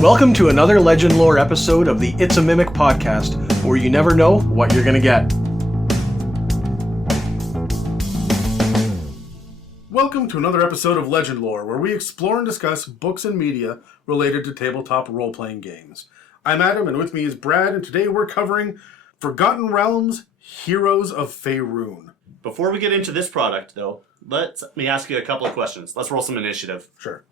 Welcome to another Legend Lore episode of the It's a Mimic podcast, where you never know what you're going to get. Welcome to another episode of Legend Lore, where we explore and discuss books and media related to tabletop role-playing games. I'm Adam, and with me is Brad, and today we're covering Forgotten Realms, Heroes of Faerun. Before we get into this product, though, let me ask you a couple of questions. Let's roll some initiative. Sure.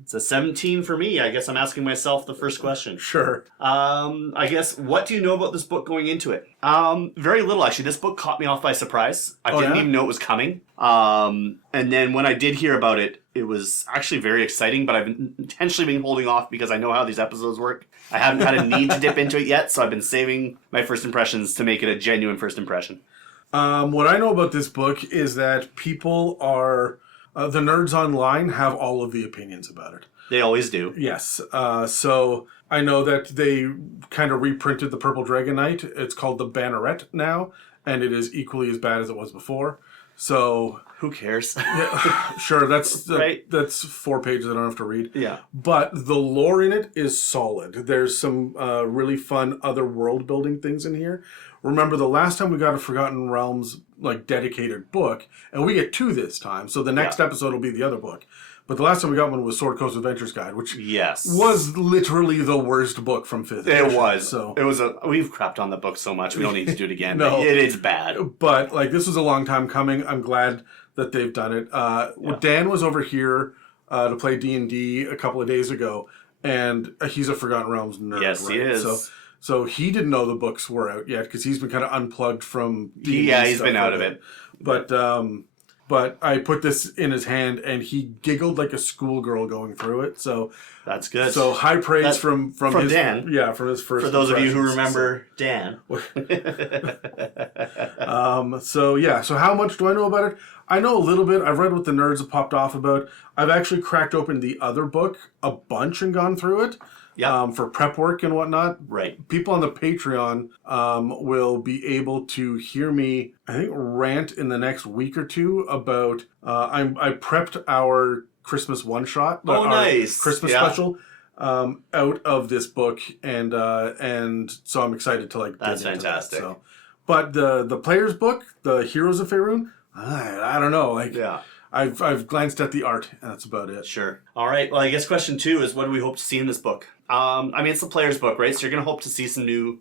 It's a 17 for me. I guess I'm asking myself the first question. Sure. I guess, what do you know about this book going into it? Very little, actually. This book caught me off by surprise. I didn't even know it was coming. And then when I did hear about it, it was actually very exciting, but I've intentionally been holding off because I know how these episodes work. I haven't had a need to dip into it yet, so I've been saving my first impressions to make it a genuine first impression. What I know about this book is that people are... the nerds online have all of the opinions about it. They always do. Yes. So I know that they kind of reprinted the Purple Dragon Knight. It's called the Banneret now, and it is equally as bad as it was before. So who cares? Yeah, sure, that's right? That's 4 pages I don't have to read. Yeah. But the lore in it is solid. There's some really fun other world building things in here. Remember, the last time we got a Forgotten Realms dedicated book, and we get 2 this time, so the next episode will be the other book. But the last time we got one was Sword Coast Adventures Guide, which was literally the worst book from 5th edition. It was. So it was we've crapped on the book so much, we don't need to do it again. No. It's bad. But this was a long time coming. I'm glad that they've done it. Dan was over here to play D&D a couple of days ago, and he's a Forgotten Realms nerd. Yes, right? he is. So he didn't know the books were out yet because he's been kind of unplugged from D&D. Yeah, he's been out of it. But I put this in his hand, and he giggled like a schoolgirl going through it. So that's good. So high praise from his, Dan. Yeah, from his first. For those of you who remember Dan. So how much do I know about it? I know a little bit. I've read what the nerds have popped off about. I've actually cracked open the other book a bunch and gone through it. Yeah. For prep work and whatnot. Right. People on the Patreon will be able to hear me, I think, rant in the next week or 2 about... I prepped our Christmas one-shot. Oh, nice. Christmas special out of this book. And so I'm excited to That's fantastic. That, so. But the player's book, the Heroes of Faerun, I don't know. I've glanced at the art, and that's about it. Sure. All right. Well, I guess question 2 is, what do we hope to see in this book? It's the player's book, right? So you're going to hope to see some new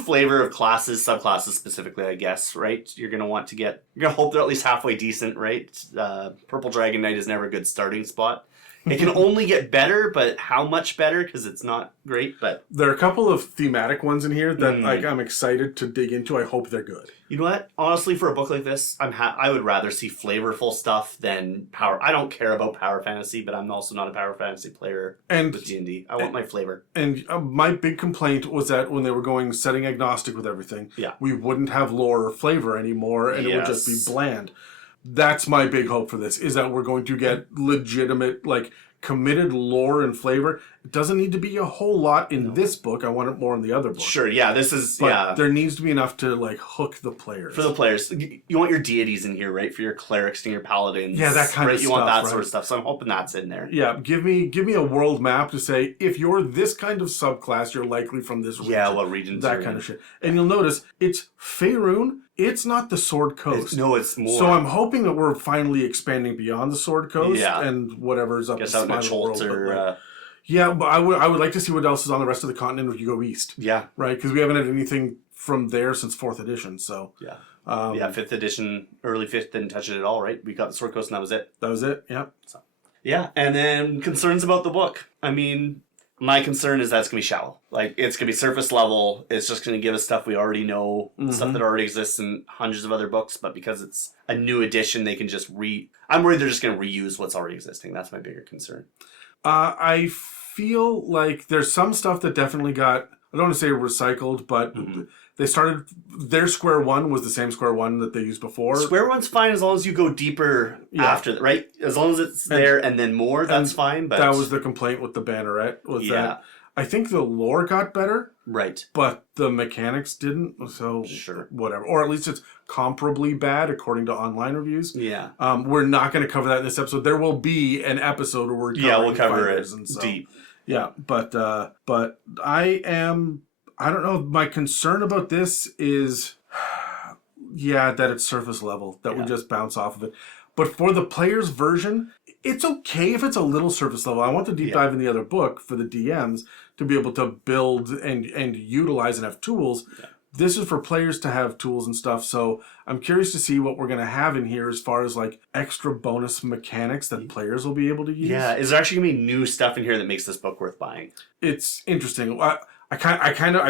flavor of classes, subclasses specifically, I guess, right? You're going to hope they're at least halfway decent, right? Purple Dragon Knight is never a good starting spot. It can only get better, but how much better? Because it's not great, but... There are a couple of thematic ones in here that I'm excited to dig into. I hope they're good. You know what? Honestly, for a book like this, I would rather see flavorful stuff than power. I don't care about power fantasy, but I'm also not a power fantasy player with D&D. I want my flavor. And my big complaint was that when they were going setting agnostic with everything, we wouldn't have lore or flavor anymore, and it would just be bland. That's my big hope for this, is that we're going to get legitimate, committed lore and flavor. It doesn't need to be a whole lot in this book. I want it more in the other book. Sure, yeah, this is, but there needs to be enough to, hook the players. For the players. You want your deities in here, right? For your clerics and your paladins. Yeah, that kind of stuff. You want that sort of stuff, so I'm hoping that's in there. Yeah, give me a world map to say, if you're this kind of subclass, you're likely from this region. Yeah, what regions that kind of shit. And you'll notice, it's Faerun. It's not the Sword Coast. It's more. So I'm hoping that we're finally expanding beyond the Sword Coast and whatever's up the Spinal World. Yeah, but I would like to see what else is on the rest of the continent if you go east. Yeah. Right? Because we haven't had anything from there since 4th edition, so... Yeah. 5th edition, early 5th didn't touch it at all, right? We got the Sword Coast and that was it. That was it, yeah. So, yeah, and then concerns about the book. My concern is that it's going to be shallow. It's going to be surface level. It's just going to give us stuff we already know, stuff that already exists in hundreds of other books, but because it's a new edition, they can just I'm worried they're just going to reuse what's already existing. That's my bigger concern. I feel like there's some stuff that definitely got, I don't want to say recycled, but they started, their square one was the same square one that they used before. Square one's fine as long as you go deeper after that, right? As long as it's there and then more, that's fine. But that was the complaint with the Banneret, was that I think the lore got better, Right. but the mechanics didn't. So Sure. whatever, or at least it's comparably bad according to online reviews. Yeah. We're not going to cover that in this episode. There will be an episode where we're covering we'll cover fighters it and so, deep. Yeah, but I don't know. My concern about this is, that it's surface level, that we just bounce off of it. But for the player's version, it's okay if it's a little surface level. I want the deep dive in the other book for the DMs to be able to build and utilize and have tools. Yeah. This is for players to have tools and stuff. So I'm curious to see what we're going to have in here as far as like extra bonus mechanics that players will be able to use. Yeah, is there actually going to be new stuff in here that makes this book worth buying? It's interesting. I've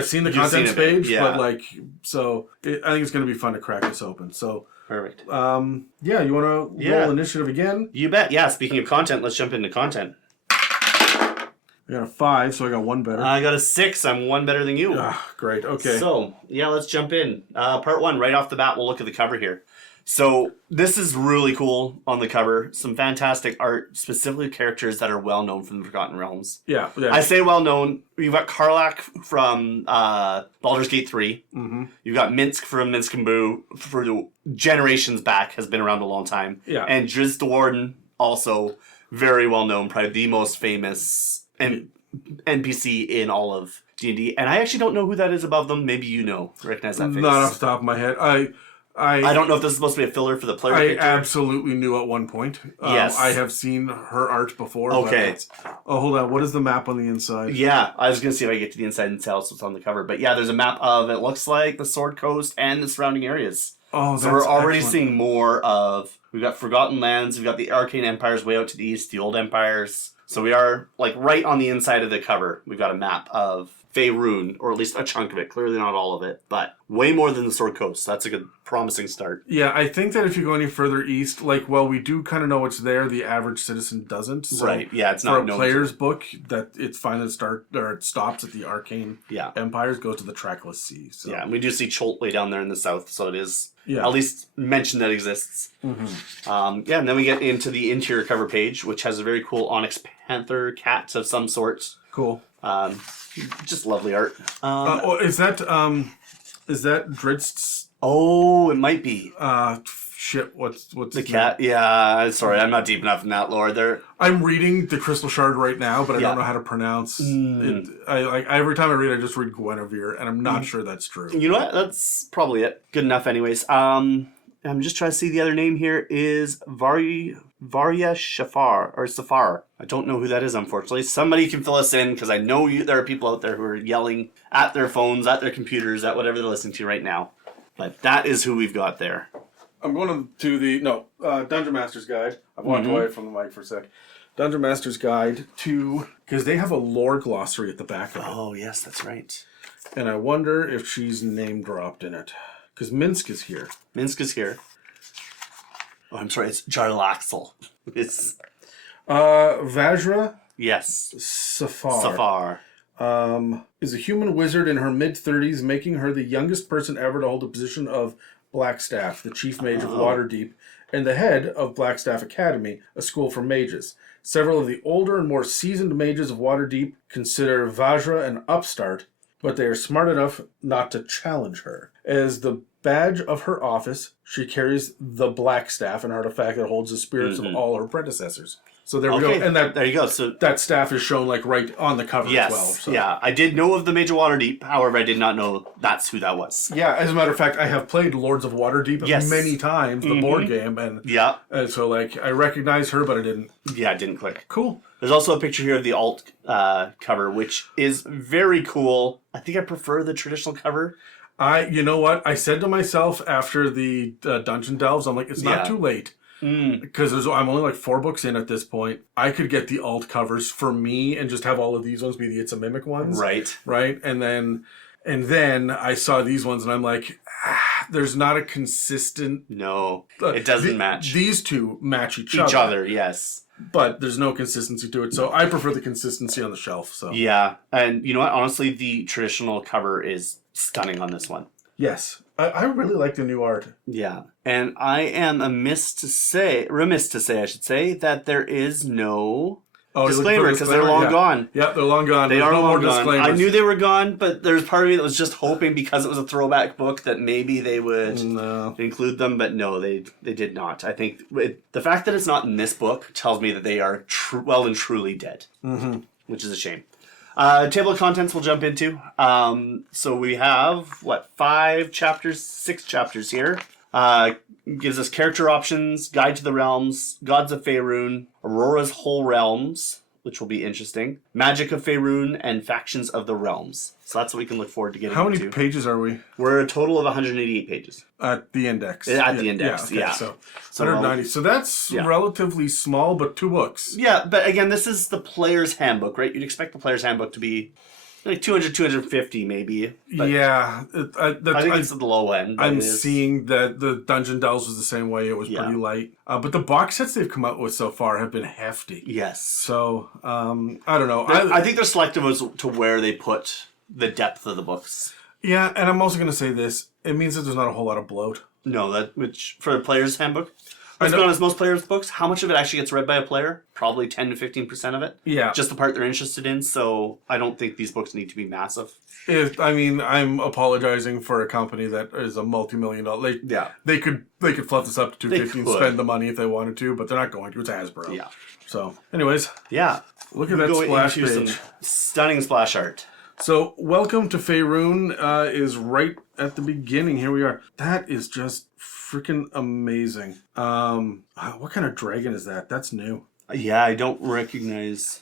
seen the contents page, but I think it's going to be fun to crack this open. So perfect. You want to roll initiative again? You bet. Yeah. Speaking of content, let's jump into content. I got a 5, so I got 1 better. I got a 6. I'm 1 better than you. Great. Okay. So let's jump in. Part 1, right off the bat, we'll look at the cover here. So this is really cool on the cover. Some fantastic art, specifically characters that are well known from the Forgotten Realms. Yeah. I say well known. You've got Karlach from Baldur's Gate 3. Mm-hmm. You've got Minsk from Minsk and Boo for generations back, has been around a long time. Yeah. And Driz the Warden, also very well known, probably the most famous NPC in all of D&D. And I actually don't know who that is above them. Maybe you recognize that face. Not off the top of my head. I don't know if this is supposed to be a filler for the player picture. Absolutely knew at one point. Yes. I have seen her art before. Okay. Hold on. What is the map on the inside? Yeah, I was going to see if I can get to the inside and tell what's on the cover. But yeah, there's a map of, it looks like, the Sword Coast and the surrounding areas. Oh, that's so we're already seeing more of, we've got Forgotten Lands, we've got the Arcane Empires way out to the east, the Old Empires. So we are, like, right on the inside of the cover. We've got a map of Faerun, or at least a chunk of it. Clearly not all of it, but way more than the Sword Coast. So that's a good, promising start. Yeah, I think that if you go any further east, we do kind of know it's there. The average citizen doesn't. So right, yeah, it's not for a player's book, that it's fine to it stops at the Arcane Empires, goes to the Trackless Sea. So. Yeah, and we do see Cholt way down there in the south, so it is at least mentioned that exists. Mm-hmm. And then we get into the interior cover page, which has a very cool onyx panther cat of some sort. Cool. Just lovely art. Is that Dritz's? Oh, it might be. What's the cat? Yeah, sorry, I'm not deep enough in that lore. I'm reading the Crystal Shard right now, but I don't know how to pronounce it. Every time I read, I just read Guinevere, and I'm not sure that's true. You know what? That's probably it. Good enough, anyways. I'm just trying to see the other name here is Varya Safar. I don't know who that is, unfortunately. Somebody can fill us in, because I know there are people out there who are yelling at their phones, at their computers, at whatever they're listening to right now. But that is who we've got there. I'm going to the Dungeon Master's Guide. I've walked away from the mic for a sec. Dungeon Master's Guide to, because they have a lore glossary at the back of it. Oh, yes, that's right. And I wonder if she's name dropped in it. Because Minsk is here. Oh, I'm sorry, it's Jarlaxle. It's Vajra. Yes. Safar. Is a human wizard in her mid-30s, making her the youngest person ever to hold the position of Blackstaff, the chief mage of Waterdeep, and the head of Blackstaff Academy, a school for mages. Several of the older and more seasoned mages of Waterdeep consider Vajra an upstart, but they are smart enough not to challenge her. As the badge of her office, she carries the Blackstaff, an artifact that holds the spirits of all her predecessors. So there we go. And there you go. So that staff is shown right on the cover as well. So. Yeah, I did know of the Mage of Waterdeep. However, I did not know that's who that was. Yeah, as a matter of fact, I have played Lords of Waterdeep many times, the board game, and so I recognized her, but I didn't. Yeah, it didn't click. Cool. There's also a picture here of the alt cover, which is very cool. I think I prefer the traditional cover. You know what? I said to myself after the Dungeon Delves, I'm like, it's not too late. Because I'm only 4 books in at this point. I could get the alt covers for me and just have all of these ones be the It's a Mimic ones. Right. And then I saw these ones and I'm like, there's not a consistent. No, it doesn't match. These two match each other. Yes. But there's no consistency to it, so I prefer the consistency on the shelf. So yeah, and you know what? Honestly, the traditional cover is stunning on this one. Yes. I really like the new art. Yeah. And I am remiss to say, that there is no Oh, disclaimer, because they're long gone. Yeah, they're long gone. They are no long more gone. disclaimers. I knew they were gone, but there's part of me that was just hoping because it was a throwback book that maybe they would include them, but no, they did not. I think the fact that it's not in this book tells me that they are well and truly dead, which is a shame. Table of contents we'll jump into. So we have, 6 chapters here. Gives us character options, guide to the realms, gods of Faerun, Aurora's whole realms, which will be interesting, magic of Faerun, and factions of the realms. So that's what we can look forward to getting into. How many pages are we? We're a total of 188 pages. At the index. At the index, yeah. So 190. So that's relatively small, but 2 books. Yeah, but again, this is the player's handbook, right? You'd expect the player's handbook to be like 200, 250 maybe. Yeah. I think it's at the low end. I'm seeing that the Dungeon Delves was the same way. It was pretty light. But the box sets they've come out with so far have been hefty. Yes. So, I don't know. I think they're selective as to where they put the depth of the books. Yeah, and I'm also going to say this. It means that there's not a whole lot of bloat. No, which for a player's handbook. Let's be honest, most players' books, how much of it actually gets read by a player? Probably 10 to 15% of it. Yeah. Just the part they're interested in, so I don't think these books need to be massive. I'm apologizing for a company that is a multi-million-dollar... They could fluff this up to $250 and spend the money if they wanted to, but they're not going to. It's Hasbro. Yeah. So, anyways. Yeah. Look at that splash page. Some stunning splash art. So, Welcome to Faerun is right at the beginning. Here we are. That is just freaking amazing. What kind of dragon is that? That's new. Yeah, I don't recognize.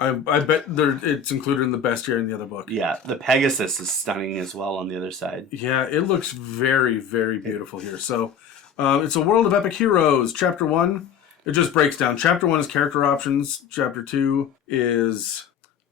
I bet it's included in the bestiary in the other book. Yeah, the Pegasus is stunning as well on the other side. Yeah, it looks very, very beautiful here. So, it's a world of epic heroes. Chapter 1, it just breaks down. Chapter 1 is character options. Chapter 2 is...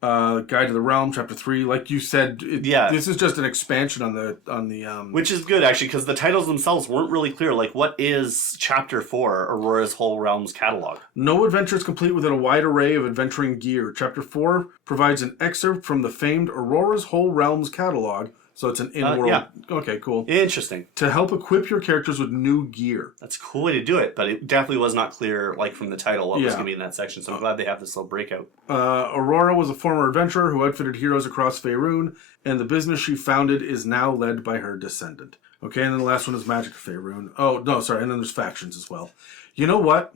Guide to the Realm, Chapter 3. Like you said, this is just an expansion on the which is good, actually, because the titles themselves weren't really clear. Like, what is Chapter 4, Aurora's Whole Realms catalog? No adventure is complete within a wide array of adventuring gear. Chapter 4 provides an excerpt from the famed Aurora's Whole Realms catalog. So it's an in-world... Yeah. Okay, cool. Interesting. To help equip your characters with new gear. That's a cool way to do it, but it definitely was not clear, like, from the title, what was going to be in that section, so I'm glad they have this little breakout. Aurora was a former adventurer who outfitted heroes across Faerun, and the business she founded is now led by her descendant. Okay, and then the last one is Magic of Faerun. Oh, no, sorry, and then there's factions as well. You know what?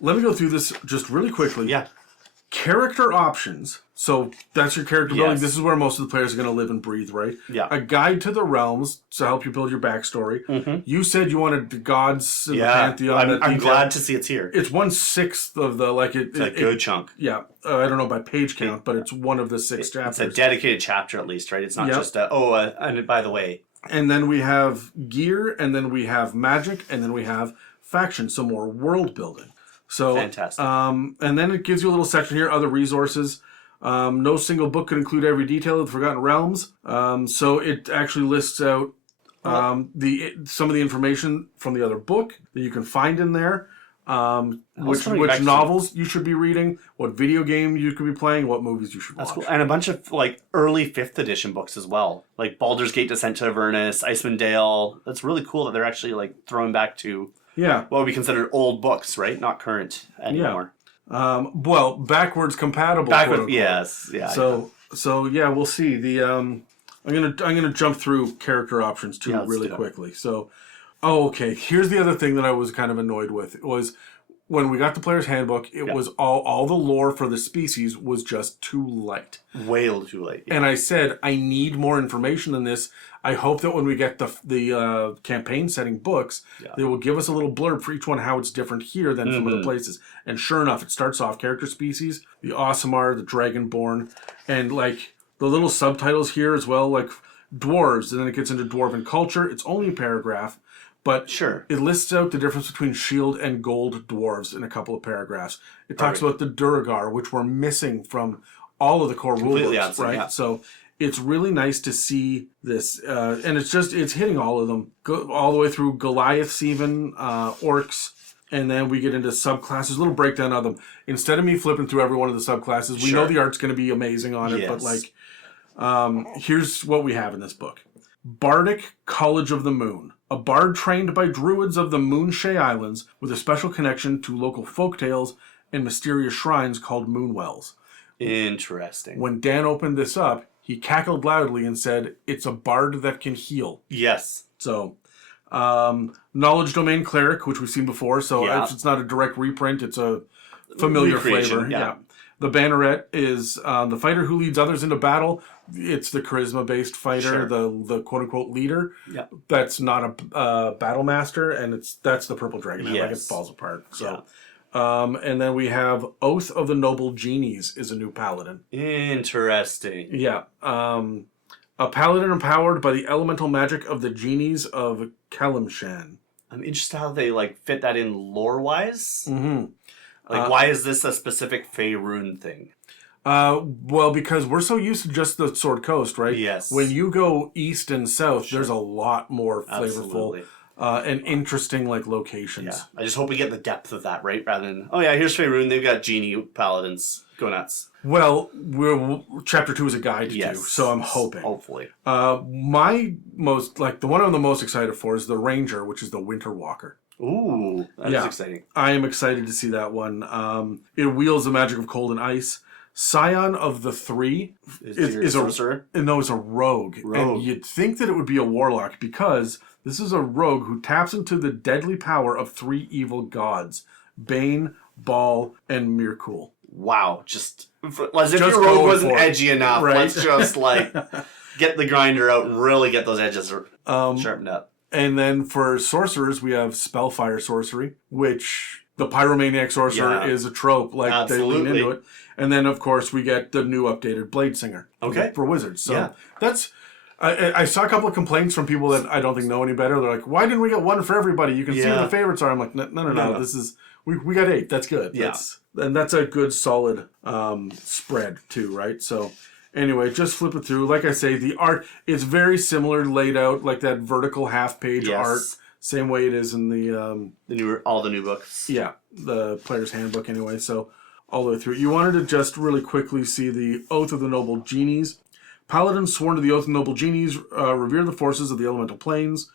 Let me go through this just really quickly. Yeah. Character options. So that's your character building. This is where most of the players are going to live and breathe, right? Yeah. A guide to the realms to help you build your backstory. Mm-hmm. You said you wanted the gods in the pantheon. I'm glad to see it's here. It's 1/6 of the It's a good chunk. Yeah, I don't know by page count, but it's one of the 6 chapters. It's a dedicated chapter at least, right? It's not just and by the way. And then we have gear, and then we have magic, and then we have factions, so more world building. So fantastic. And then it gives you a little section here, other resources. No single book could include every detail of the Forgotten Realms. So it actually lists out some of the information from the other book that you can find in there. Which novels you should be reading, what video game you could be playing, what movies you should watch. That's cool. And a bunch of like early 5th edition books as well. Like Baldur's Gate Descent to Avernus, Icewind Dale. That's really cool that they're actually like throwing back to what we consider old books, right? Not current anymore. Well, backwards compatible. Yes. Yeah. So we'll see. The I'm gonna jump through character options too really quickly. So, okay. Here's the other thing that I was kind of annoyed with. It was when we got the player's handbook. It was all the lore for the species was just too light. Way too light. Yeah. And I said I need more information than this. I hope that when we get the campaign setting books, they will give us a little blurb for each one how it's different here than from other places. And sure enough, it starts off character species, the Aasimar, the Dragonborn, and like the little subtitles here as well, like dwarves, and then it gets into dwarven culture. It's only a paragraph, but it lists out the difference between shield and gold dwarves in a couple of paragraphs. It talks about the Duragar, which were missing from all of the core rulebooks, right? Yeah. So it's really nice to see this, and it's hitting all of them, all the way through Goliaths even, orcs, and then we get into subclasses, a little breakdown of them. Instead of me flipping through every one of the subclasses, we know the art's going to be amazing on it, but like, here's what we have in this book. Bardic College of the Moon. A bard trained by druids of the Moonshae Islands with a special connection to local folktales and mysterious shrines called moonwells. Interesting. When Dan opened this up, he cackled loudly and said, "It's a bard that can heal." Yes. So, knowledge domain cleric, which we've seen before. So it's not a direct reprint; it's a familiar flavor. Yeah. The banneret is the fighter who leads others into battle. It's the charisma-based fighter, the quote-unquote leader. Yeah. That's not a battle master, and that's the purple dragon. Yes. Like it falls apart. So, and then we have Oath of the Noble Genies is a new paladin. Interesting. Yeah. A paladin empowered by the elemental magic of the genies of Kalimshan. I'm interested how they fit that in lore-wise. Mm-hmm. Why is this a specific Faerun thing? Well, because we're so used to just the Sword Coast, right? Yes. When you go east and south, there's a lot more flavorful and interesting locations. Yeah. I just hope we get the depth of that, right? Rather than, oh yeah, here's Faerun, they've got genie paladins. Go nuts. Well, chapter 2 is a guide to, so I'm hoping. Hopefully. My most, the one I'm the most excited for is the Ranger, which is the Winter Walker. Ooh, that is exciting. I am excited to see that one. It wields the magic of cold and ice. Scion of the Three is a sorcerer. No, it's a rogue. And you'd think that it would be a warlock because this is a rogue who taps into the deadly power of 3 evil gods: Bane, Baal, and Mirkul. Wow, just as if your rogue wasn't edgy enough. Right? Let's just get the grinder out and really get those edges sharpened up. And then for sorcerers, we have Spellfire Sorcery, which the Pyromaniac Sorcerer is a trope. They lean into it. And then, of course, we get the new updated Blade Singer for wizards. So that's... I saw a couple of complaints from people that I don't think know any better. They're like, why didn't we get one for everybody? You can see who the favorites are. I'm like, no. This is... We got 8. That's good. Yeah. That's a good, solid spread, too, right? So... Anyway, just flip it through. Like I say, the art is very similar, laid out like that vertical half-page art, same way it is in the all the new books. Yeah, the player's handbook. Anyway, so all the way through. You wanted to just really quickly see the Oath of the Noble Genies. Paladins sworn to the Oath of the Noble Genies revere the forces of the elemental planes.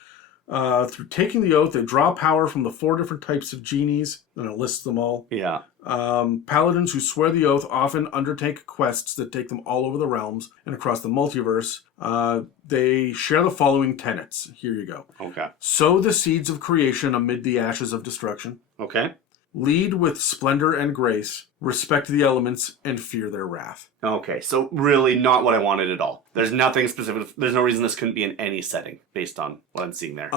Through taking the oath, they draw power from the 4 different types of genies, and it lists them all. Yeah. Paladins who swear the oath often undertake quests that take them all over the realms and across the multiverse. They share the following tenets. Here you go. Okay. Sow the seeds of creation amid the ashes of destruction. Okay. Lead with splendor and grace. Respect the elements and fear their wrath. Okay, so really not what I wanted at all. There's nothing specific. There's no reason this couldn't be in any setting based on what I'm seeing there.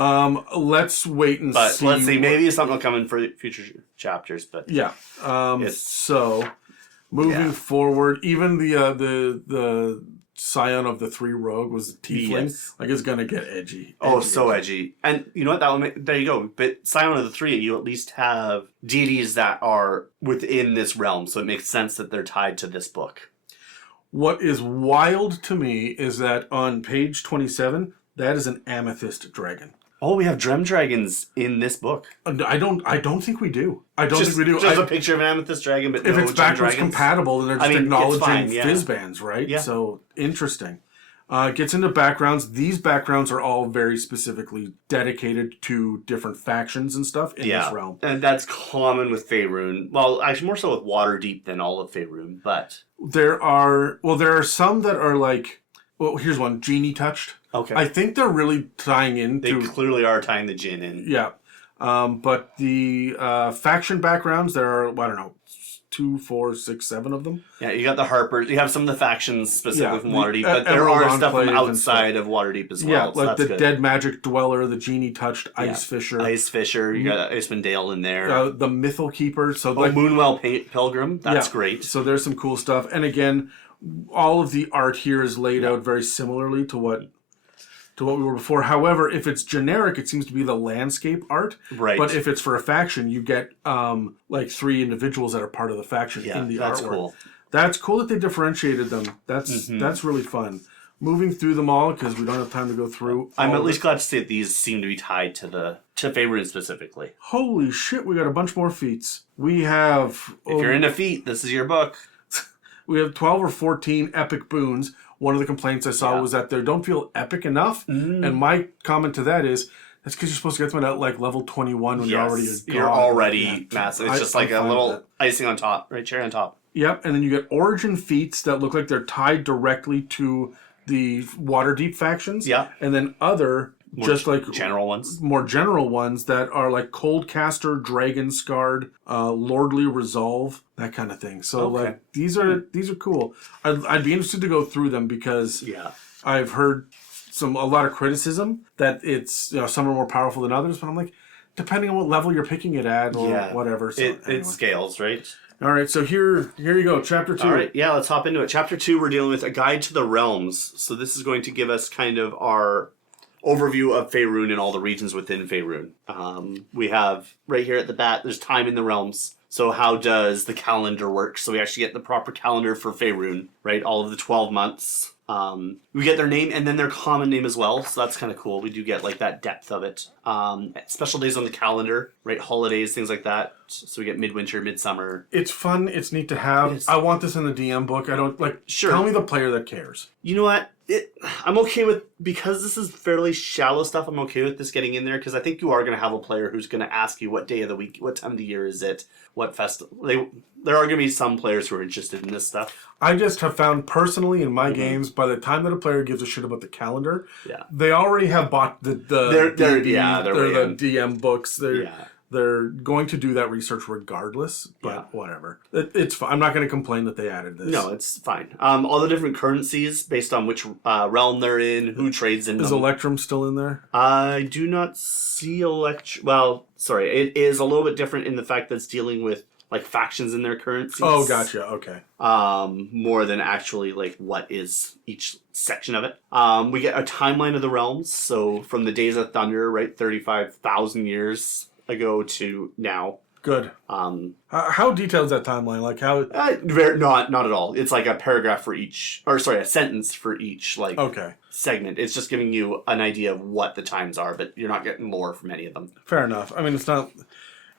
Let's wait and see. Let's see. Maybe something will come in for future chapters. But yeah. So moving forward, even the Scion of the 3 rogue was a tiefling. Yes. It's gonna get edgy. Edgy. And you know what? There you go. But Scion of the 3, you at least have deities that are within this realm, so it makes sense that they're tied to this book. What is wild to me is that on page 27, that is an amethyst dragon. Oh, we have Drem Dragons in this book. I don't think we do. I don't think we do. Just a picture of an amethyst dragon, but if no it's backwards compatible, then they're just acknowledging Fizzbands, right? Yeah. So interesting. Gets into backgrounds. These backgrounds are all very specifically dedicated to different factions and stuff in this realm. And that's common with Faerun. Well, actually more so with Waterdeep than all of Faerun, but... There are some that are here's one, Genie Touched. Okay. I think they're really tying into... They clearly are tying the Jinn in. Yeah. But the faction backgrounds, there are, 2, 4, 6, 7 of them. Yeah, you got the Harpers. You have some of the factions specifically from Waterdeep, but there are stuff from outside of Waterdeep as well. Yeah, so the Dead Magic Dweller, the Genie Touched Ice Fisher. Ice Fisher, you got Icewind Dale in there. The Mythal Keeper. So Moonwell Pilgrim, that's great. So there's some cool stuff. And again, all of the art here is laid out very similarly to what we were before. However, if it's generic, it seems to be the landscape art. Right. But if it's for a faction, you get 3 individuals that are part of the faction in the that's artwork. Cool. That's cool that they differentiated them. That's really fun. Moving through them all, because we don't have time to go through. I'm at least glad to see that these seem to be tied to Faerun specifically. Holy shit, we got a bunch more feats. We have... If you're into feat, this is your book. We have 12 or 14 epic boons. One of the complaints I saw was that they don't feel epic enough. And my comment to that is, That's because you're supposed to get them at like level 21 when you're you're already massive. It's just like a little icing on top, right? Cherry on top. Yep, and then you get origin feats that look like they're tied directly to the Waterdeep factions. Yeah. And then other, general ones. More general ones that are like Coldcaster, Dragon Scarred, Lordly Resolve, that kind of thing. So like these are cool. I'd be interested to go through them because I've heard a lot of criticism that it's some are more powerful than others, but I'm like, depending on what level you're picking it at or whatever. So it scales, right? All right, so here you go, Chapter 2. All right, yeah, let's hop into it. Chapter 2, we're dealing with a guide to the realms. So this is going to give us kind of our overview of Faerun and all the regions within Faerun. We have right here at the bat, there's time in the realms. So how does the calendar work? So we actually get the proper calendar for Faerun, right? All of the 12 months. We get their name and then their common name as well, so that's kind of cool. We do get like that depth of it. Special days on the calendar, right? Holidays, things like that. So we get midwinter, midsummer. It's fun. It's neat to have. I want this in the DM book. I don't like. Sure. Tell me the player that cares. You know what? I'm okay with, because this is fairly shallow stuff, I'm okay with this getting in there, because I think you are going to have a player who's going to ask you what day of the week, what time of the year is it, what festival. There are going to be some players who are interested in this stuff. I just have found personally in my games, by the time that a player gives a shit about the calendar, they already have bought the DM books. They're going to do that research regardless, but whatever. It's fine. I'm not going to complain that they added this. No, it's fine. All the different currencies based on which realm they're in, who trades in them. Is Electrum still in there? I do not see Electrum. Well, sorry. It is a little bit different in the fact that it's dealing with like factions in their currencies. Oh, gotcha. Okay. More than actually like what is each section of it. We get a timeline of the realms. So from the Days of Thunder, right, 35,000 years ago to now. Good. How detailed is that timeline? Like how? Not at all. It's like a paragraph for each, or sorry, a sentence for each segment. It's just giving you an idea of what the times are, but you're not getting lore from any of them. Fair enough. I mean, it's not.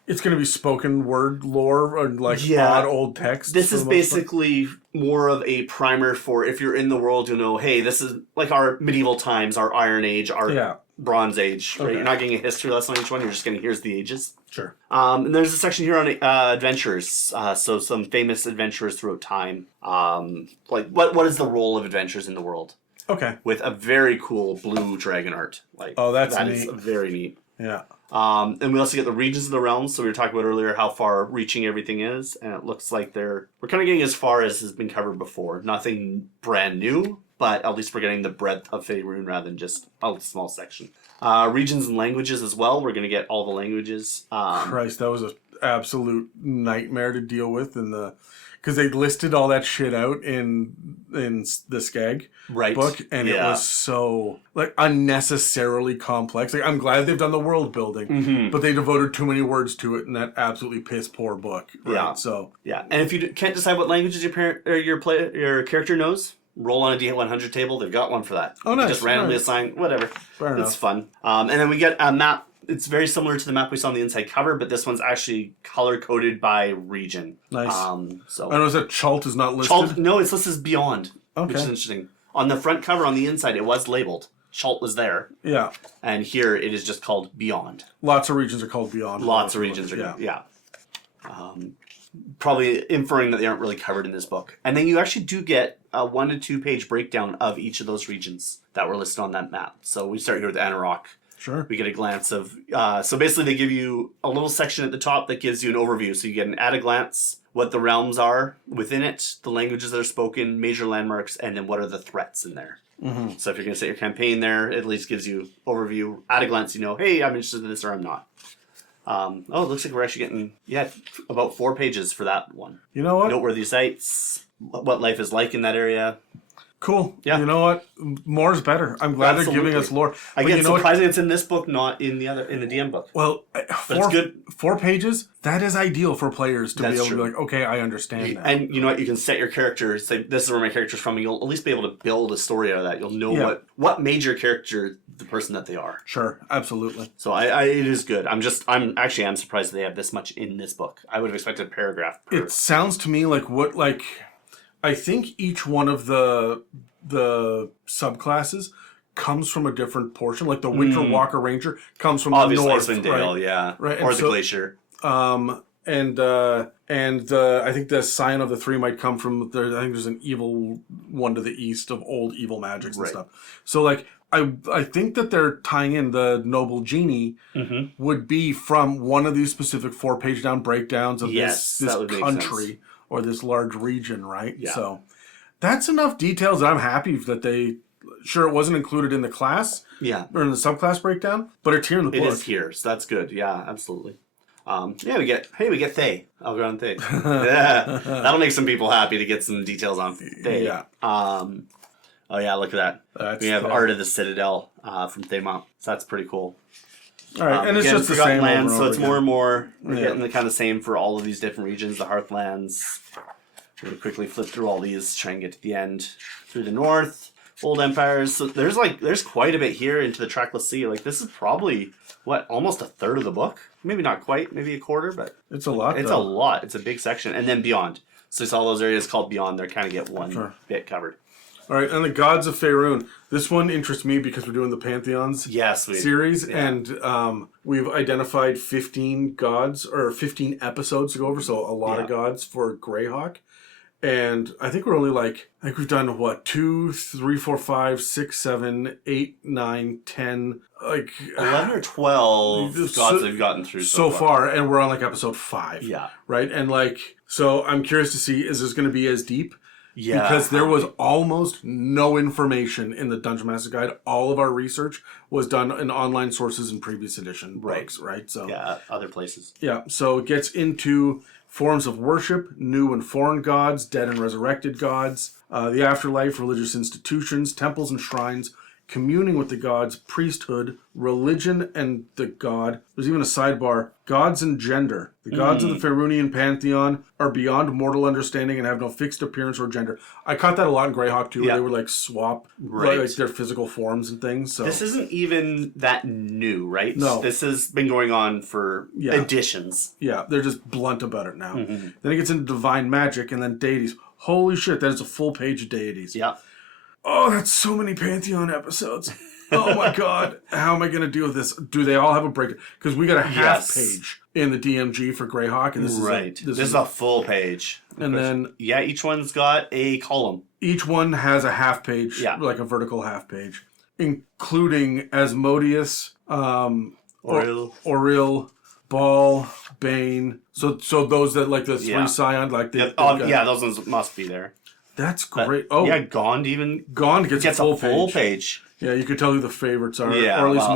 It's going to be spoken word lore or like odd old text. This is basically more of a primer for if you're in the world, you'll know, hey, this is like our medieval times, our Iron Age, our Bronze Age. Right? You're not getting a history lesson on each one. You're just getting, here's the ages. Sure. And there's a section here on adventures. So some famous adventurers throughout time. Like what is the role of adventures in the world? Okay. With a very cool blue dragon art. Like that's that neat. is very neat. Yeah. And we also get the regions of the realms. So we were talking about earlier how far reaching everything is, and it looks like we're kind of getting as far as has been covered before. Nothing brand new, but at least we're getting the breadth of Faerun rather than just a small section. Regions and languages as well. We're going to get all the languages. Christ, that was an absolute nightmare to deal with because they listed all that shit out in the Skag book, and it was so like unnecessarily complex. Like I'm glad they've done the world building, but they devoted too many words to it in that absolutely piss poor book. Right? Yeah. So and if you can't decide what languages your character knows, roll on a D100 table. They've got one for that. Oh, nice. Just randomly assign whatever. Fair enough. It's fun. And then we get a map. It's very similar to the map we saw on the inside cover, but this one's actually color-coded by region. Nice. So I know that Chult is not listed. No, it's listed as Beyond, which is Okay. interesting. On the front cover on the inside, it was labeled. Chult was there. Yeah. And here it is just called Beyond. Lots of regions are called Beyond. Lots of regions are, probably inferring that they aren't really covered in this book. And then you actually do get a 1 to 2 page breakdown of each of those regions that were listed on that map. So we start here with Anarok. Sure. We get a glance of... so basically they give you a little section at the top that gives you an overview. So you get an at a glance, what the realms are within it, the languages that are spoken, major landmarks, and then what are the threats in there. Mm-hmm. So if you're going to set your campaign there, it at least gives you overview. At a glance, you know, hey, I'm interested in this or I'm not. It looks like we're actually getting, about 4 pages for that one. You know what? Noteworthy sites, what life is like in that area. Cool. Yeah. You know what? More is better. I'm glad they're giving us lore. Again, surprising it's in this book, not in the DM book. Well, it's good. 4 pages, that is ideal for players to be able to be like, okay, I understand that. And you know what? You can set your character, say, this is where my character's from, and you'll at least be able to build a story out of that. You'll know what major character the person that they are. Sure, absolutely. So it is good. I'm surprised that they have this much in this book. I would have expected a paragraph per. It sounds to me like I think each one of the subclasses comes from a different portion. Like the Winter Walker Ranger comes from obviously the north, Icewind Dale, right? yeah, Right. or the Glacier. I think the Scion of the Three might come from there. I think there's an evil one to the east of old evil magics and stuff. So like I think that they're tying in the Noble Genie would be from one of these specific 4-page down breakdowns of this country or this large region, right? Yeah. So that's enough details. I'm happy that they. Sure, it wasn't included in the class, or in the subclass breakdown, but it's here in the book. It is here, so that's good. Yeah, absolutely. We get Thay. Algron Thay. Yeah, that'll make some people happy to get some details on Thay. Yeah. Oh yeah, look at that. We have Art of the Citadel from Thaymont, so that's pretty cool. All right, and it's again, just the same lands, over so it's again. more and more. We're getting the kind of same for all of these different regions. The Hearthlands. We're gonna quickly flip through all these, try and get to the end. Through the north. Old empires. So there's quite a bit here into the Trackless Sea. Like this is probably almost a third of the book. Maybe not quite, maybe a quarter, but it's a lot. It's a lot. It's a big section, and then beyond. So it's all those areas called beyond. They kind of get one bit covered. All right, and the Gods of Faerun. This one interests me because we're doing the Pantheons series, and we've identified 15 gods or 15 episodes to go over. So a lot of gods for Greyhawk. And I think we're only we've done 2, 3, 4, 5, 6, 7, 8, 9, 10, 11 or 12 gods they've gotten through so far, and we're on episode 5. Yeah. Right? And so I'm curious to see, is this going to be as deep? Yeah. Because there was almost no information in the Dungeon Master Guide. All of our research was done in online sources and previous edition books, right? So other places. Yeah, so it gets into forms of worship, new and foreign gods, dead and resurrected gods, the afterlife, religious institutions, temples and shrines, communing with the gods, priesthood, religion and the god. There's even a sidebar, gods and gender. The gods of the Faerunian pantheon are beyond mortal understanding and have no fixed appearance or gender. I caught that a lot in Greyhawk too, where they would swap their physical forms and things. So this isn't even that new, right? No. This has been going on for editions. Yeah, they're just blunt about it now. Then it gets into divine magic and then deities. Holy shit, that is a full page of deities. Yeah. Oh, that's so many Pantheon episodes. Oh my god. How am I going to deal with this? Do they all have a break? Because we got a half page in the DMG for Greyhawk. And this is a full page. And then... Yeah, each one's got a column. Each one has a half page, like a vertical half page. Including Asmodeus, Auril, Baal, Bane. So those that the three Scion, those ones must be there. That's great. Gond even gets a full page. Yeah, you could tell who the favorites are. Yeah, or at least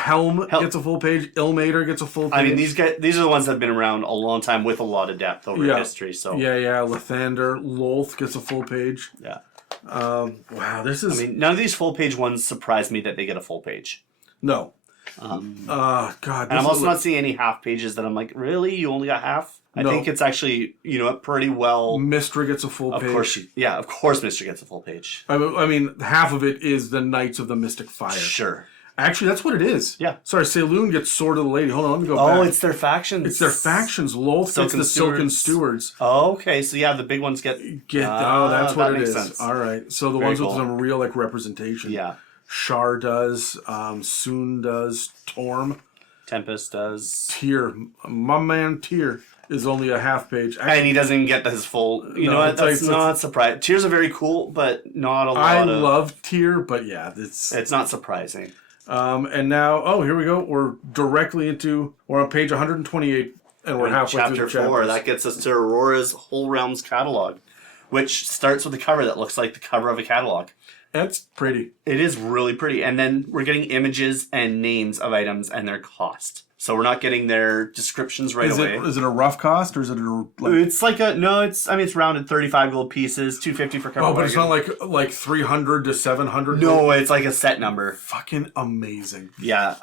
Helm gets a full page. Ilmater gets a full page. I mean, these are the ones that have been around a long time with a lot of depth over history. So Lathander, Lolth gets a full page. Yeah. Wow, this is... none of these full page ones surprise me that they get a full page. No. God. And I'm also not seeing any half pages that I'm like, really? You only got half? I think it's actually, pretty well... Mystra gets a full page. Of course Mystra gets a full page. I mean, half of it is the Knights of the Mystic Fire. Sure. Actually, that's what it is. Yeah. Sorry, Saloon gets Sword of the Lady. Hold on, let me go back. Oh, it's their factions. It's their factions. Lolth gets the Silken Stewards. Oh, okay. So, the big ones get... that's what it is. Sense. All right. So, the ones with some real, representation. Yeah. Shar does. Soon does. Torm. Tempest does. Tyr. My man Tyr is only a half page. Actually, and he doesn't get his full... You know what? That's not surprising. Tyr's are very cool, but not a lot I love Tyr, but it's not surprising. And now, here we go. We're on page 128, and we're halfway through the chapter. Chapter 4. That gets us to Aurora's Whole Realms catalog, which starts with a cover that looks like the cover of a catalog. That's pretty. It is really pretty. And then we're getting images and names of items and their cost. So we're not getting their descriptions away. Is it a rough cost, or is it It's it's rounded 35 gold pieces, 250 for cover. Oh, but it's not like 300 to 700. No, it's like a set number. Fucking amazing. Yeah,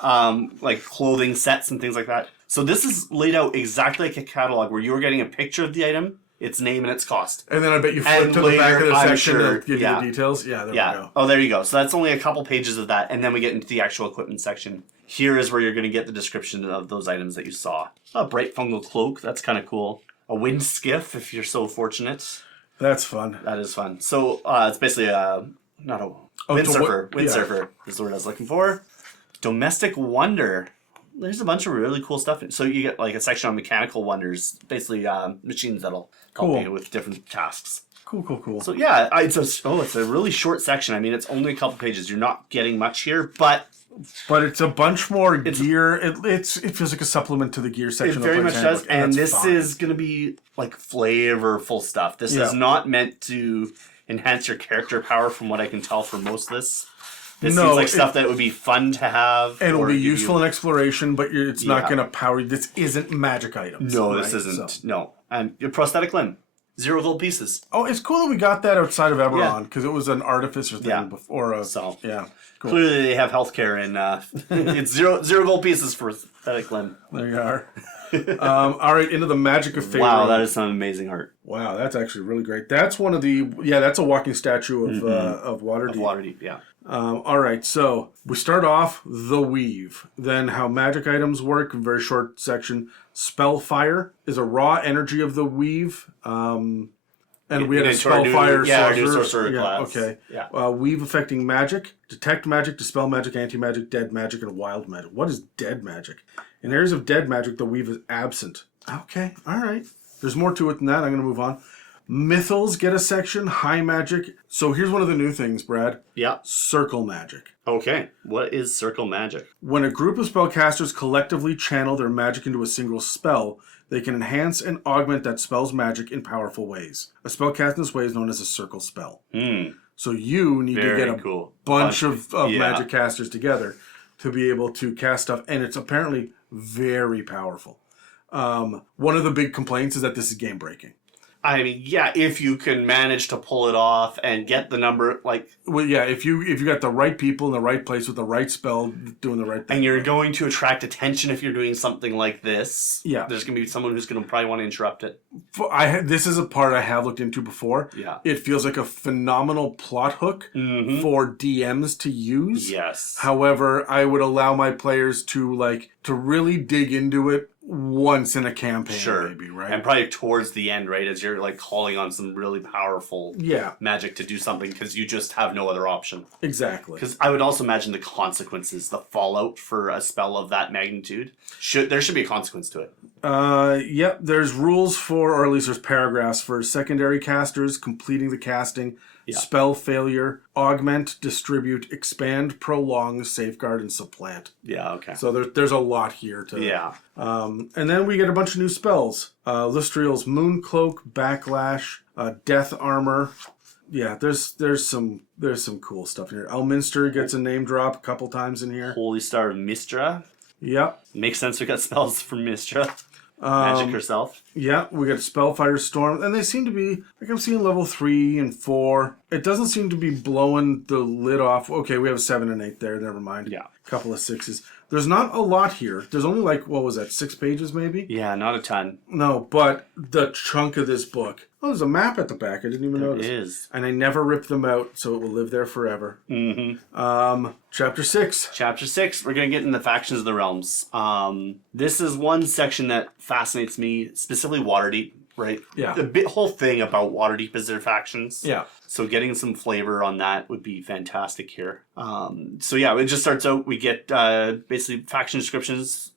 like clothing sets and things like that. So this is laid out exactly like a catalog where you're getting a picture of the item, its name, and its cost. And then I bet you flip to the back of the section and give you the details. Yeah, there we go. Oh, there you go. So that's only a couple pages of that, and then we get into the actual equipment section. Here is where you're going to get the description of those items that you saw. A bright fungal cloak, that's kind of cool. A wind skiff, if you're so fortunate. That's fun. That is fun. So it's basically not Windsurfer. Windsurfer is the word I was looking for. Domestic Wonder. There's a bunch of really cool stuff. So you get like a section on mechanical wonders, basically machines that'll help you with different tasks. Cool. So yeah, it's a really short section. I mean, it's only a couple pages. You're not getting much here, but it's a bunch more gear. It feels like a supplement to the gear section. It very much does. And this is going to be like flavorful stuff. This is not meant to enhance your character power, from what I can tell from most of this. This seems like stuff that would be fun to have. And it'll be useful in exploration, but it's not going to power you. This isn't magic items. No, this isn't. So. No. And your prosthetic limb. 0 gold pieces. Oh, it's cool that we got that outside of Eberron, because it was an artificer thing before. So, cool. Clearly they have healthcare, and it's zero gold pieces for prosthetic limb. There you are. All right, into the magic of Faerun. Wow, that is some amazing art. Wow, that's actually really great. That's one of the that's a walking statue of Waterdeep. Of Waterdeep, yeah. All right, so we start off the weave, then how magic items work. Very short section. Spellfire is a raw energy of the weave. And we had a Spellfire sorcerer class. Okay. Yeah. Weave affecting magic, detect magic, dispel magic, anti-magic, dead magic, and wild magic. What is dead magic? In areas of dead magic, the weave is absent. Okay, all right. There's more to it than that. I'm going to move on. Mythals get a section. High magic. So here's one of the new things, Brad. Yeah. Circle magic. Okay. What is circle magic? When a group of spellcasters collectively channel their magic into a single spell, they can enhance and augment that spell's magic in powerful ways. A spell cast in this way is known as a circle spell. So you need to get a bunch of magic casters together to be able to cast stuff, and it's apparently very powerful. One of the big complaints is that this is game breaking. I mean, yeah, if you can manage to pull it off and get the number, like... Well, yeah, if you got the right people in the right place with the right spell doing the right thing. And you're going to attract attention if you're doing something like this. Yeah. There's going to be someone who's going to probably want to interrupt it. This is a part I have looked into before. Yeah. It feels like a phenomenal plot hook for DMs to use. Yes. However, I would allow my players to really dig into it once in a campaign, maybe, right? And probably towards the end, right, as you're like calling on some really powerful magic to do something, because you just have no other option. Exactly. Because I would also imagine the consequences, the fallout for a spell of that magnitude, there should be a consequence to it. There's rules for, or at least there's paragraphs for secondary casters completing the casting. Spell failure, augment, distribute, expand, prolong, safeguard, and supplant. Yeah, okay. So there's a lot here to... Yeah. And then we get a bunch of new spells. Listriel's Mooncloak, Backlash, Death Armor. Yeah, there's some cool stuff here. Elminster gets a name drop a couple times in here. Holy Star of Mystra. Yep. Makes sense, we got spells from Mystra. Magic herself. Yeah, we got Spellfire Storm, and they seem to be, like I'm seeing level 3 and 4. It doesn't seem to be blowing the lid off. Okay, we have a 7 and 8 there, never mind. Yeah. A couple of 6s. There's not a lot here. There's only 6 pages maybe? Yeah, not a ton. No, but the chunk of this book. Oh, there's a map at the back. I didn't even notice. It is. And I never ripped them out, so it will live there forever. Chapter 6. Chapter 6, we're going to get into the Factions of the Realms. This is one section that fascinates me, specifically Waterdeep, right? Yeah. The whole thing about Waterdeep is their factions. Yeah. So getting some flavor on that would be fantastic here. It just starts out, we get basically faction descriptions.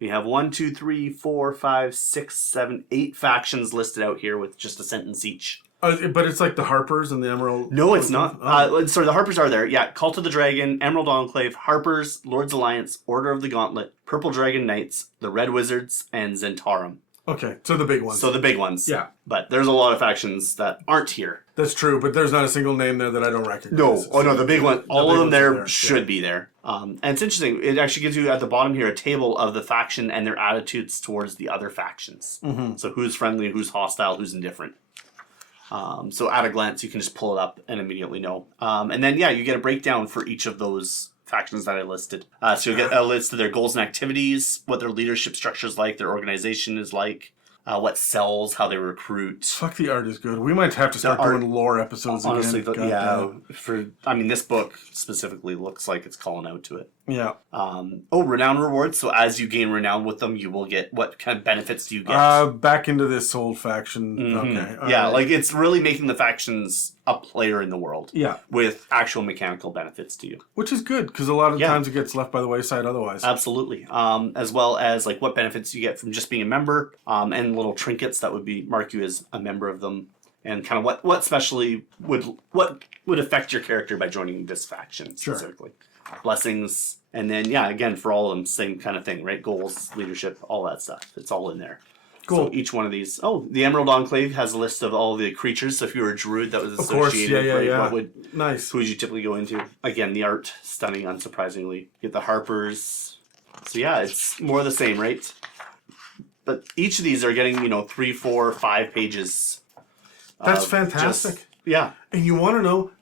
We have 1, 2, 3, 4, 5, 6, 7, 8 factions listed out here with just a sentence each. But it's like the Harpers and the Emerald... No, it's not. Sorry, the Harpers are there. Yeah, Cult of the Dragon, Emerald Enclave, Harpers, Lord's Alliance, Order of the Gauntlet, Purple Dragon Knights, the Red Wizards, and Zentarum. Okay, so the big ones. So the big ones. Yeah. But there's a lot of factions that aren't here. That's true, but there's not a single name there that I don't recognize. No, the big one. All of them there should be there. And it's interesting. It actually gives you at the bottom here a table of the faction and their attitudes towards the other factions. Mm-hmm. So who's friendly, who's hostile, who's indifferent. So at a glance, you can just pull it up and immediately know. And then, you get a breakdown for each of those factions that I listed. So you'll get a list of their goals and activities, what their leadership structure is like, their organization is like, what sells, how they recruit. Fuck, the art is good. We might have to start doing lore episodes honestly, again. This book specifically looks like it's calling out to it. Yeah. Renown rewards. So as you gain renown with them, you will get, what kind of benefits do you get? Back into this old faction. Mm-hmm. Okay. Right. Like it's really making the factions a player in the world. Yeah. With actual mechanical benefits to you. Which is good, because a lot of times it gets left by the wayside otherwise. Absolutely. As well as like what benefits you get from just being a member, and little trinkets that would mark you as a member of them, and kind of what especially would affect your character by joining this faction specifically. Sure. Blessings, and then again for all of them, same kind of thing, right? Goals, leadership, all that stuff. It's all in there. Cool. So each one of these. Oh, the Emerald Enclave has a list of all the creatures. So if you were a druid that was associated, what would who would you typically go into? Again, the art stunning, unsurprisingly. You get the Harpers. So it's more of the same, right? But each of these are getting 3, 4, 5 pages. That's fantastic. And you want to know.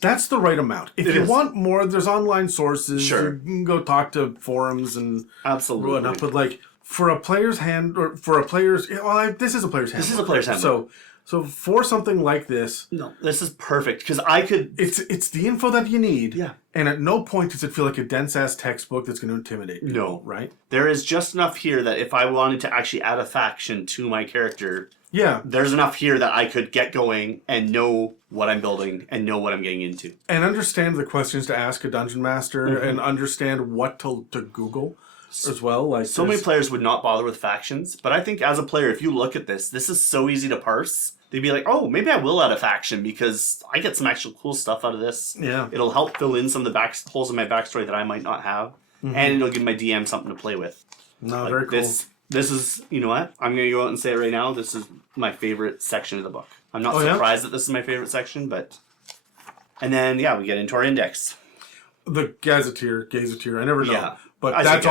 That's the right amount. If you want more, there's online sources. Sure. You can go talk to forums and absolutely. But like for a player's hand or for a player's, this is a player's hand. This is a player's handbook. So for something like this, no, this is perfect because I could. It's the info that you need. Yeah. And at no point does it feel like a dense ass textbook that's going to intimidate people. No, right? There is just enough here that if I wanted to actually add a faction to my character. Yeah. There's enough here that I could get going and know what I'm building and know what I'm getting into. And understand the questions to ask a dungeon master and understand what to Google as well. Like so many players would not bother with factions, but I think as a player, if you look at this is so easy to parse. They'd be like, oh, maybe I will add a faction because I get some actual cool stuff out of this. Yeah. It'll help fill in some of the holes in my backstory that I might not have. And it'll give my DM something to play with. No, very cool. This is, you know what? I'm going to go out and say it right now. This is my favorite section of the book. I'm not surprised that this is my favorite section, but... And then, we get into our index. The Gazetteer, I never know. Yeah. But that's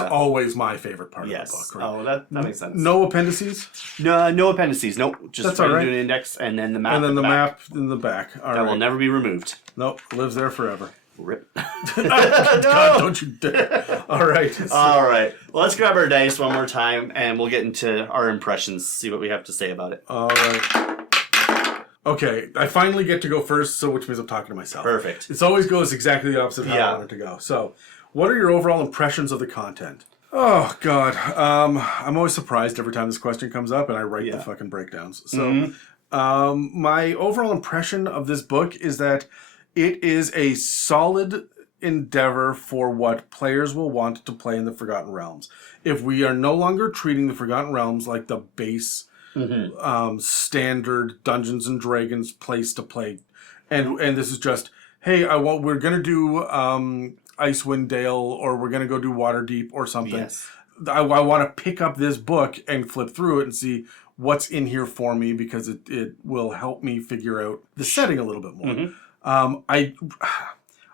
always my favorite part of the book. Right? Oh, that makes sense. No appendices? No appendices. Nope. Just do an index and then the map. And then the map in the back. All that will never be removed. Nope. Lives there forever. Rip. God, don't you dare. All right. All right. Well, let's grab our dice one more time and we'll get into our impressions, see what we have to say about it. All right. Okay, I finally get to go first, which means I'm talking to myself. Perfect. It always goes exactly the opposite of how I want it to go. So, what are your overall impressions of the content? Oh, God. I'm always surprised every time this question comes up, and I write the fucking breakdowns. So, my overall impression of this book is that it is a solid endeavor for what players will want to play in the Forgotten Realms. If we are no longer treating the Forgotten Realms like the base, standard Dungeons and Dragons place to play, and this is just, hey, we're gonna do Icewind Dale, or we're gonna go do Waterdeep or something. Yes. I want to pick up this book and flip through it and see what's in here for me because it will help me figure out the setting a little bit more.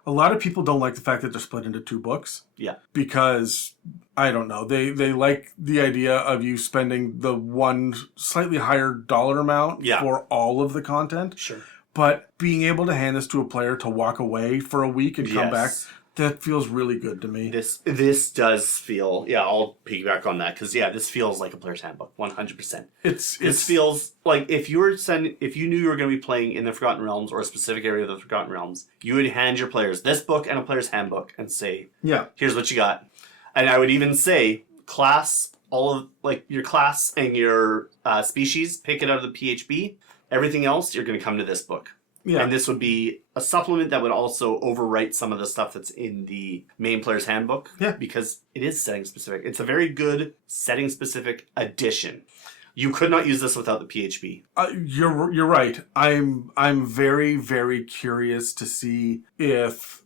A lot of people don't like the fact that they're split into 2 books. Yeah. Because, I don't know, they like the idea of you spending the one slightly higher dollar amount for all of the content. Sure. But being able to hand this to a player to walk away for a week and come back, that feels really good to me. This does feel, I'll piggyback on that because this feels like a player's handbook, 100%. This feels like if you knew you were going to be playing in the Forgotten Realms or a specific area of the Forgotten Realms, you would hand your players this book and a player's handbook and say, here's what you got. And I would even say, class, all of like your class and your species, pick it out of the PHB. Everything else, you're going to come to this book. Yeah. And this would be a supplement that would also overwrite some of the stuff that's in the main player's handbook. Yeah. Because it is setting specific. It's a very good setting specific addition. You could not use this without the PHB. You're right. I'm very, very curious to see if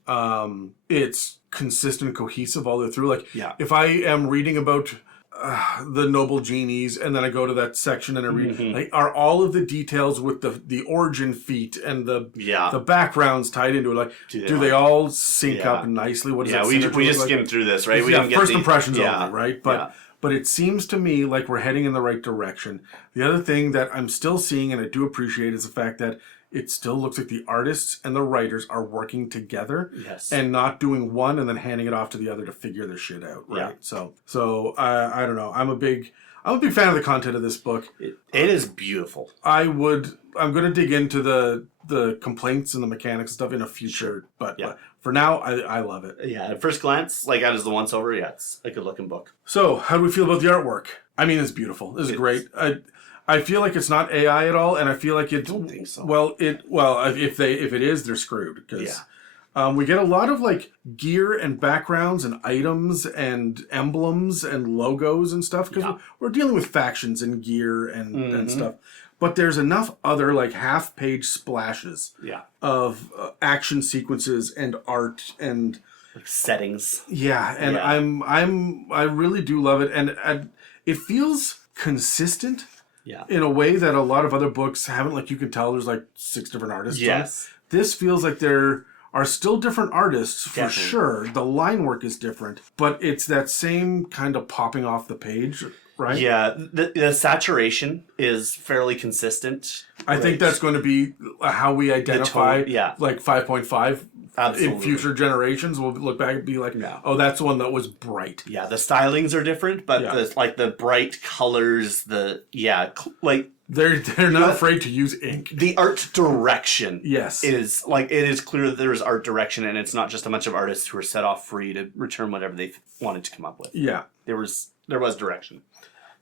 it's consistent, cohesive all the way through. Like, if I am reading about the noble genies, and then I go to that section and I read, like, are all of the details with the origin feat and the backgrounds tied into it? Like, do they all sync up nicely? What does that we just skimmed through this, right? We didn't get first impressions only, right? But it seems to me like we're heading in the right direction. The other thing that I'm still seeing, and I do appreciate, is the fact that it still looks like the artists and the writers are working together and not doing one and then handing it off to the other to figure their shit out, right? Yeah. So I don't know. I'm a big fan of the content of this book. It is beautiful. I'm going to dig into the complaints and the mechanics and stuff in a future, but for now, I love it. Yeah, at first glance, like as the once over, it's a good looking book. So, how do we feel about the artwork? I mean, it's beautiful. This is great. I feel like it's not AI at all, and I feel like it. I don't think so. Well, if it is, they're screwed because we get a lot of like gear and backgrounds and items and emblems and logos and stuff because we're dealing with factions and gear and stuff. But there's enough other like half-page splashes of action sequences and art and like settings. Yeah, and I really do love it, and it feels consistent. Yeah. In a way that a lot of other books haven't. Like you can tell, there's like 6 different artists. Yes. This feels like there are still different artists for sure. The line work is different, but it's that same kind of popping off the page, right? Yeah. The saturation is fairly consistent. I think that's going to be how we identify like 5.5. Absolutely. In future generations, we'll look back and be like, oh, that's the one that was bright. Yeah, the stylings are different, but the bright colors, they're not afraid to use ink. The art direction, yes, is like it is clear that there's art direction, and it's not just a bunch of artists who are set off free to return whatever they wanted to come up with. Yeah, there was direction.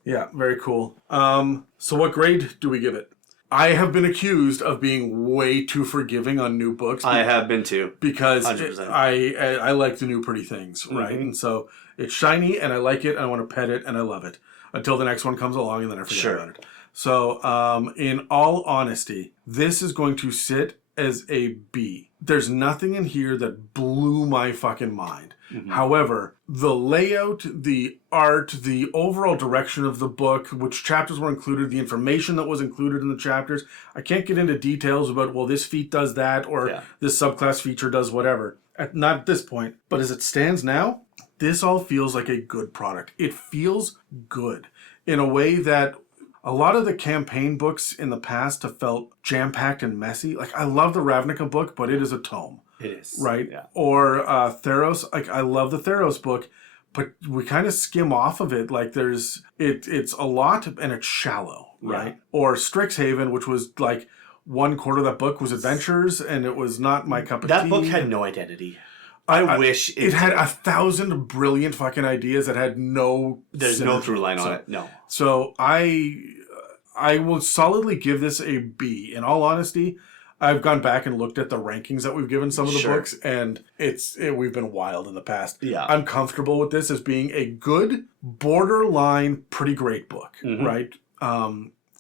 Yeah, very cool. So what grade do we give it? I have been accused of being way too forgiving on new books. I have been too. Because I like the new pretty things, right? And so it's shiny and I like it and I want to pet it and I love it. Until the next one comes along and then I forget about it. So in all honesty, this is going to sit as a B. There's nothing in here that blew my fucking mind. However, the layout, the art, the overall direction of the book, which chapters were included, the information that was included in the chapters, I can't get into details about, well, this feat does that, or this subclass feature does whatever. Not at this point. But as it stands now, this all feels like a good product. It feels good in a way that a lot of the campaign books in the past have felt jam-packed and messy. Like, I love the Ravnica book, but it is a tome. It is. Right? Yeah. Or Theros. Like, I love the Theros book, but we kind of skim off of it. Like, it's a lot and it's shallow, right? Or Strixhaven, which was like 1/4 of that book was adventures, and it was not my cup of tea. That book had no identity. I wish it had 1,000 brilliant fucking ideas that had no. There's no through line on it. No. So I will solidly give this a B. In all honesty, I've gone back and looked at the rankings that we've given some of the books, and we've been wild in the past. Yeah. I'm comfortable with this as being a good, borderline, pretty great book, right?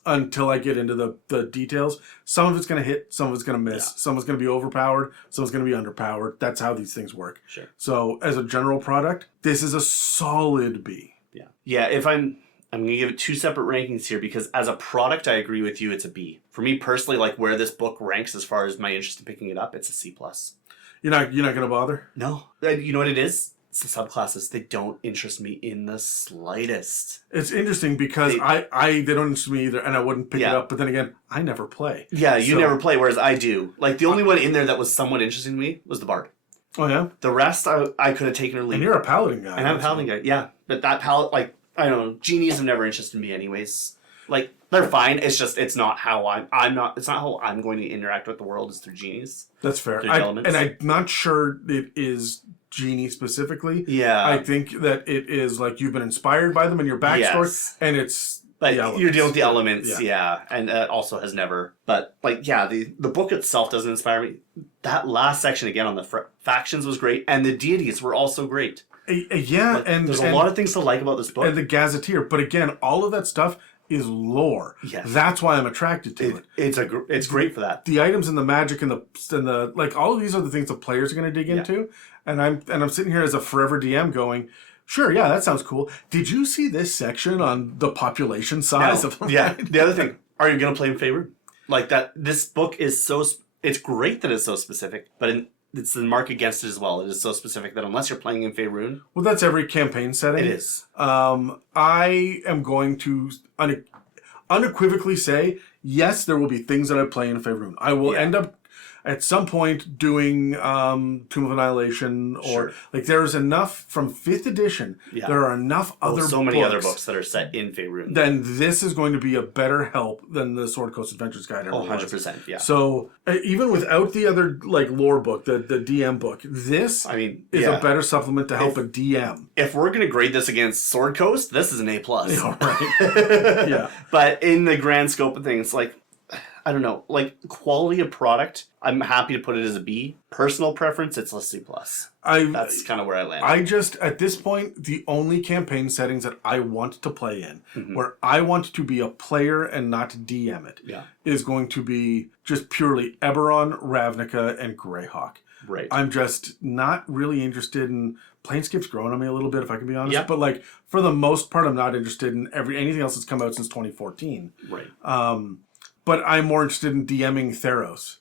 Until I get into the details. Some of it's going to hit, some of it's going to miss. Some of it's going to be overpowered, some of it's going to be underpowered. That's how these things work. Sure. So as a general product, this is a solid B. Yeah. Yeah, if I'm going to give it 2 separate rankings here because as a product, I agree with you, it's a B. For me personally, like where this book ranks as far as my interest in picking it up, it's a C+. You're not going to bother? No. You know what it is? It's the subclasses. They don't interest me in the slightest. It's interesting because they don't interest me either, and I wouldn't pick it up. But then again, I never play. Yeah, you never play, whereas I do. Like the only one in there that was somewhat interesting to me was the Bard. Oh yeah. The rest I could have taken or leave. And you're a paladin guy. And I'm a paladin guy. Yeah, but that like I don't know, genies have never interested me anyways. Like they're fine. It's just it's not how it's not how I'm going to interact with the world is through genies. That's fair. And I'm not sure it is genie specifically. Yeah. I think that it is like you've been inspired by them in your backstory, and it's but you're dealing with the elements, and that also has never. But like, the book itself doesn't inspire me. That last section again on the factions was great, and the deities were also great. And there's a lot of things to like about this book, and the gazetteer. But again, all of that stuff is lore. Yes. That's why I'm attracted to it. It's great for that. The items and the magic and the like, all of these are the things the players are going to dig into. And I'm sitting here as a forever DM going, sure, yeah, that sounds cool. Did you see this section on the population size of them? Yeah. The other thing, are you going to play in Faerun? Like that, this book is it's great that it's so specific, but it's the mark against it as well. It is so specific that unless you're playing in Faerun... Well, that's every campaign setting. It is. I am going to unequivocally say, yes, there will be things that I play in Faerun. I will end up... at some point doing Tomb of Annihilation, or like there's enough from 5th edition. Yeah. There are enough other so many other books that are set in Faerun. Then this is going to be a better help than the Sword Coast Adventures Guide ever 100%, yeah. So even without the other like lore book, the DM book, this is a better supplement to help a DM. If we're going to grade this against Sword Coast, this is an A+. Yeah, right. Yeah. But in the grand scope of things, like, I don't know, like quality of product, I'm happy to put it as a B. Personal preference, it's a C+. That's kind of where I land. I just, at this point, the only campaign settings that I want to play in, where I want to be a player and not DM it, is going to be just purely Eberron, Ravnica, and Greyhawk. Right. I'm just not really interested in... Planescape's growing on me a little bit, if I can be honest. Yep. But like, for the most part, I'm not interested in anything else that's come out since 2014. Right. But I'm more interested in DMing Theros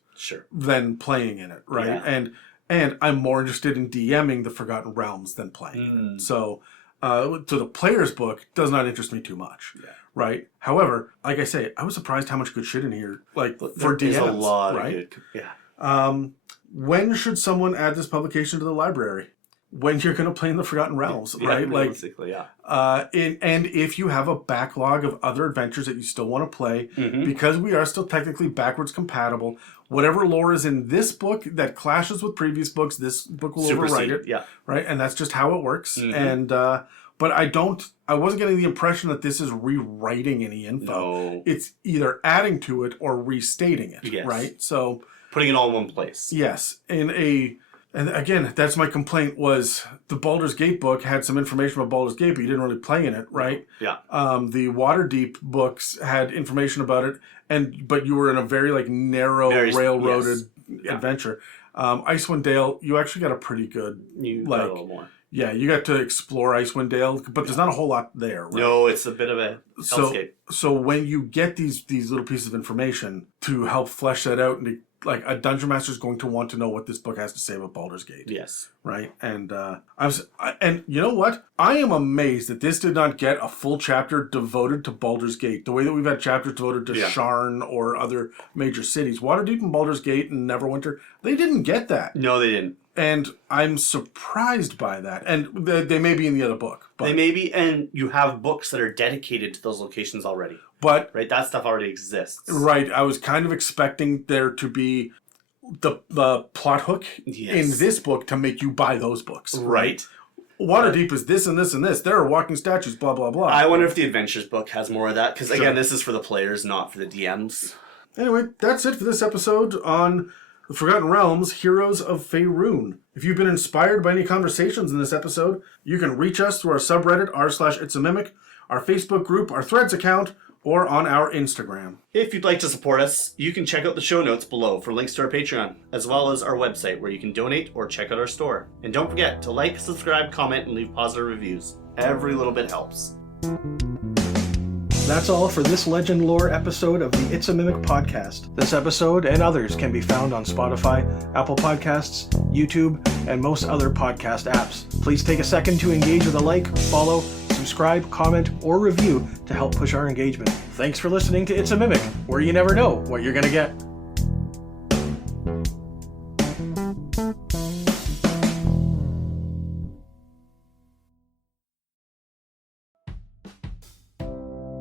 than playing in it, right? Yeah. And I'm more interested in DMing the Forgotten Realms than playing it. So the player's book does not interest me too much, right? However, like I say, I was surprised how much good shit in here, like for DMs, there's a lot right? of good, when should someone add this publication to the library? When you're going to play in the Forgotten Realms, right? Realistically, and if you have a backlog of other adventures that you still want to play, because we are still technically backwards compatible, whatever lore is in this book that clashes with previous books, this book will overwrite it, right? And that's just how it works. And but I wasn't getting the impression that this is rewriting any info. No. It's either adding to it or restating it, right? So putting it all in one place. Yes, and again, that's my complaint, was the Baldur's Gate book had some information about Baldur's Gate, but you didn't really play in it, right? Yeah. The Waterdeep books had information about it, but you were in a very like narrow, railroaded adventure. Icewind Dale, you actually got a pretty good... You got a little more. Yeah, you got to explore Icewind Dale, but there's not a whole lot there, right? No, it's a bit of a hellscape. So when you get these little pieces of information to help flesh that out, and like a dungeon master is going to want to know what this book has to say about Baldur's Gate. Yes. Right? And and you know what? I am amazed that this did not get a full chapter devoted to Baldur's Gate, the way that we've had chapters devoted to Sharn or other major cities. Waterdeep and Baldur's Gate and Neverwinter, they didn't get that. No, they didn't. And I'm surprised by that. And they may be in the other book. But they may be, and you have books that are dedicated to those locations already. But right, that stuff already exists. Right. I was kind of expecting there to be the plot hook in this book to make you buy those books. Right. Waterdeep is this and this and this. There are walking statues, blah, blah, blah. I wonder if the Adventures book has more of that, because again, this is for the players, not for the DMs. Anyway, that's it for this episode on The Forgotten Realms, Heroes of Faerun. If you've been inspired by any conversations in this episode, you can reach us through our subreddit, r/itsAmimic, our Facebook group, our Threads account, or on our Instagram. If you'd like to support us, you can check out the show notes below for links to our Patreon, as well as our website where you can donate or check out our store. And don't forget to like, subscribe, comment, and leave positive reviews. Every little bit helps. That's all for this Legend Lore episode of the It's a Mimic podcast. This episode and others can be found on Spotify, Apple Podcasts, YouTube, and most other podcast apps. Please take a second to engage with a like, follow, subscribe, comment, or review to help push our engagement. Thanks for listening to It's a Mimic, where you never know what you're going to get.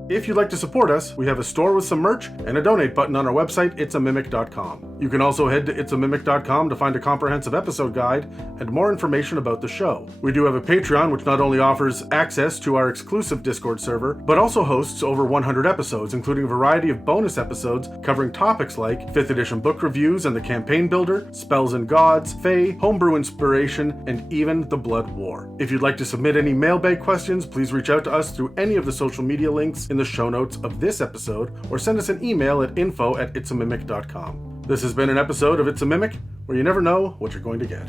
If you'd like to support us, we have a store with some merch and a donate button on our website, itsamimic.com. You can also head to itsamimic.com to find a comprehensive episode guide and more information about the show. We do have a Patreon, which not only offers access to our exclusive Discord server, but also hosts over 100 episodes, including a variety of bonus episodes covering topics like 5th edition book reviews and the campaign builder, spells and gods, fae, homebrew inspiration, and even the Blood War. If you'd like to submit any mailbag questions, please reach out to us through any of the social media links in the show notes of this episode, or send us an email at info@itsamimic.com. This has been an episode of It's a Mimic, where you never know what you're going to get.